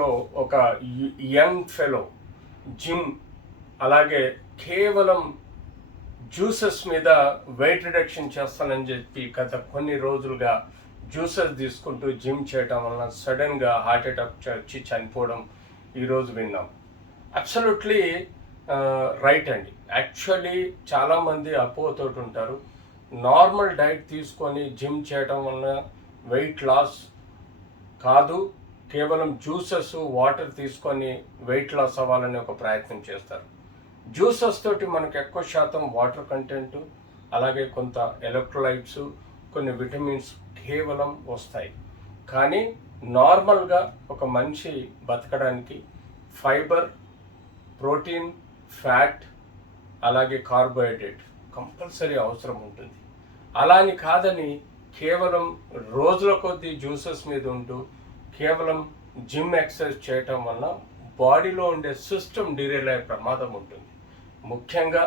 లో ఒక young fellow gym అలాగే కేవలం జ్యూసెస్ మీద వెయిట్ రిడక్షన్ చేస్తానని చెప్పి గత కొన్ని రోజులుగా జ్యూసెస్ తీసుకుంటూ జిమ్ చేయటం వలన సడన్గా హార్ట్ అటాక్ వచ్చి చనిపోవడం ఈరోజు విన్నాం. అబ్సల్యూట్లీ రైట్ అండి. యాక్చువల్లీ చాలామంది అపోహతోటి ఉంటారు. నార్మల్ డైట్ తీసుకొని జిమ్ చేయటం వలన వెయిట్ లాస్ కాదు, కేవలం జ్యూసెస్ వాటర్ తీసుకొని వెయిట్ లాస్ అవ్వాలని ఒక ప్రయత్నం చేస్తారు. జ్యూసెస్ తోటి మనకు ఎక్కువ శాతం వాటర్ కంటెంట్, అలాగే కొంత ఎలక్ట్రోలైట్స్, కొన్ని విటమిన్స్ కేవలం వస్తాయి. కానీ నార్మల్గా ఒక మనిషి బతకడానికి ఫైబర్, ప్రోటీన్, ఫ్యాట్, అలాగే కార్బోహైడ్రేట్ కంపల్సరీ అవసరం ఉంటుంది. అలా అని కాదని కేవలం రోజుల కొద్దీ జ్యూసెస్ మీద ఉంటూ కేవలం జిమ్ ఎక్సర్సైజ్ చేయటం వల్ల బాడీలో ఉండే సిస్టమ్ డిరేల్ అయ్యే ప్రమాదం ఉంటుంది. ముఖ్యంగా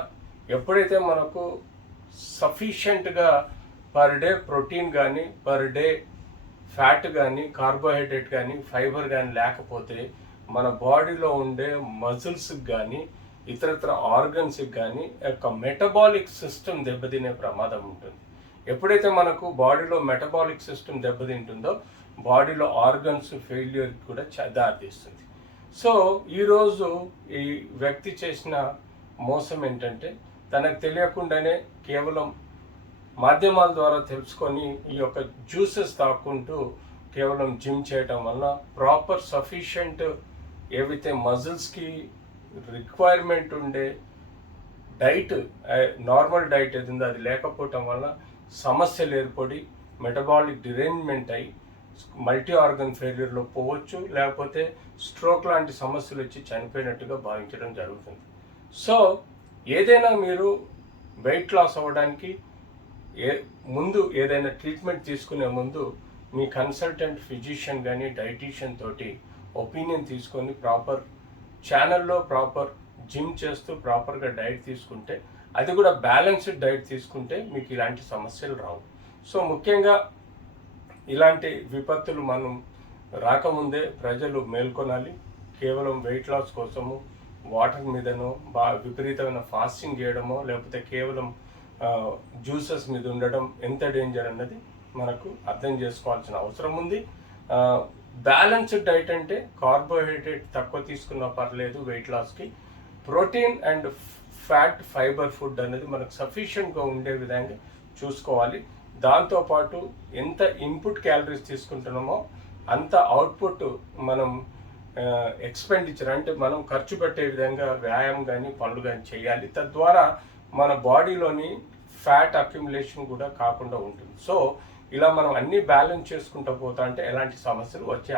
ఎప్పుడైతే మనకు సఫిషియెంట్గా పర్ డే ప్రోటీన్ కానీ, పర్ డే ఫ్యాట్ కానీ, కార్బోహైడ్రేట్ కానీ, ఫైబర్ కానీ లేకపోతే మన బాడీలో ఉండే మజిల్స్కి కానీ, ఇతరత్ర ఆర్గన్స్కి కానీ యొక్క మెటబాలిక్ సిస్టమ్ దెబ్బతినే ప్రమాదం ఉంటుంది. ఎప్పుడైతే మనకు బాడీలో మెటబాలిక్ సిస్టమ్ దెబ్బతింటుందో బాడీలో ఆర్గన్స్ ఫెయిల్యూర్కి కూడా దారితీస్తుంది. సో ఈరోజు ఈ వ్యక్తి చేసిన మోసం ఏంటంటే తనకు తెలియకుండానే కేవలం మాధ్యమాల ద్వారా తెలుసుకొని ఈ యొక్క జ్యూసెస్ తాక్కుంటూ కేవలం జిమ్ చేయటం వల్ల ప్రాపర్ సఫిషియంట్ ఏవైతే మజిల్స్కి రిక్వైర్మెంట్ ఉండే డైట్, నార్మల్ డైట్ ఏదిందో అది లేకపోవటం వల్ల సమస్యలు ఏర్పడి మెటబాలిక్ డిరేంజ్మెంట్ అయ్యి మల్టీ ఆర్గన్ ఫెయిల్యూర్లో పోవచ్చు, లేకపోతే స్ట్రోక్ లాంటి సమస్యలు వచ్చి చనిపోయినట్టుగా భావించడం జరుగుతుంది. సో ఏదైనా మీరు వెయిట్ లాస్ అవ్వడానికి ముందు ఏదైనా ట్రీట్మెంట్ తీసుకునే ముందు మీ కన్సల్టెంట్ ఫిజిషియన్ కానీ డైటీషియన్ తోటి ఒపీనియన్ తీసుకొని ప్రాపర్ ఛానల్లో ప్రాపర్ జిమ్ చేస్తూ ప్రాపర్గా డైట్ తీసుకుంటే, అది కూడా బ్యాలెన్స్డ్ డైట్ తీసుకుంటే మీకు ఇలాంటి సమస్యలు రావు. సో ముఖ్యంగా ఇలాంటి విపత్తులు మనం రాకముందే ప్రజలు మేల్కొనాలి. కేవలం వెయిట్ లాస్ కోసము వాటర్ మీదనో విపరీతమైన ఫాస్టింగ్ చేయడమో లేకపోతే కేవలం జ్యూసెస్ మీద ఉండడం ఎంత డేంజర్ అన్నది మనకు అర్థం చేసుకోవాల్సిన అవసరం ఉంది. బ్యాలెన్స్డ్ డైట్ అంటే కార్బోహైడ్రేట్ తక్కువ తీసుకున్నా పర్లేదు వెయిట్ లాస్కి, protein and fat, fiber food అనేది మనకు సఫిషియెంట్గా ఉండే విధంగా చూసుకోవాలి. దాంతోపాటు ఎంత ఇన్పుట్ క్యాలరీస్ తీసుకుంటున్నామో అంత అవుట్పుట్ మనం ఎక్స్పెండిచర్ అంటే మనం ఖర్చు పెట్టే విధంగా వ్యాయామం కానీ పనులు కానీ చేయాలి. తద్వారా మన బాడీలోని ఫ్యాట్ అక్యుములేషన్ కూడా కాకుండా ఉంటుంది. సో ఇలా మనం అన్ని బ్యాలెన్స్ చేసుకుంటూ పోతా అంటే ఎలాంటి సమస్యలు వచ్చే